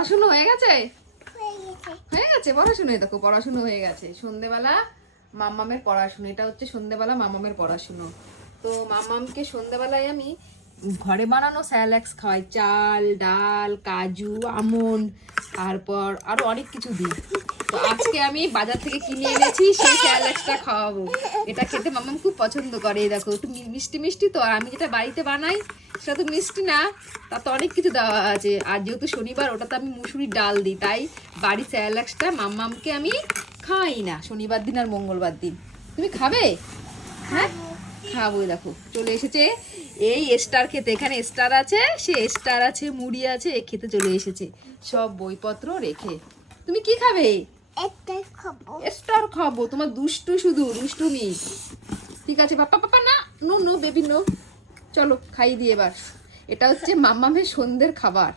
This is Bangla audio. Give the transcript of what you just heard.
পড়াশুনো হয়ে গেছে? হয়ে গেছে পড়াশুনো। দেখো পড়াশুনো হয়ে গেছে। সন্ধ্যেবেলা মাম্মামের পড়াশুনো, এটা হচ্ছে সন্ধ্যেবেলা মাম্মামের পড়াশুনো। তো মাম্মামকে সন্ধ্যেবেলায় আমি ঘরে বানানো স্যালাক্স খাওয়াই, চাল ডাল কাজু আমন্ড, তারপর আরো অনেক কিছু দিই। তো আজকে আমি বাজার থেকে কিনে এনেছি, সেই স্যালাক্সটা খাওয়াবো। এটা খেতে মাম্মাম খুব পছন্দ করে। এই দেখো একটু মিষ্টি মিষ্টি তো, আর আমি যেটা বাড়িতে বানাই সেটা তো মিষ্টি না, তাতে অনেক কিছু দেওয়া আছে। আর যেহেতু শনিবার, ওটাতে আমি মুসুরির ডাল দিই, তাই বাড়ির স্যালাক্সটা মাম্মামকে আমি খাই না শনিবার দিন আর মঙ্গলবার দিন। তুমি খাবে? হ্যাঁ খাবো। দেখো চলে এসেছে এই স্টার খেতে। এখানে স্টার আছে, সে স্টার আছে, মুড়ি আছে, এ খেতে চলে এসেছে সব বইপত্র রেখে। তুমি কি খাবে? স্টার খাবো। তোমার দুষ্টু, শুধু দুষ্টুমি। ঠিক আছে পাপা, পাপা না, নো নো বেবি নো। চলো খাই দিয়ে এবার। এটা হচ্ছে মাম্মামের সন্ধ্যের খাবার।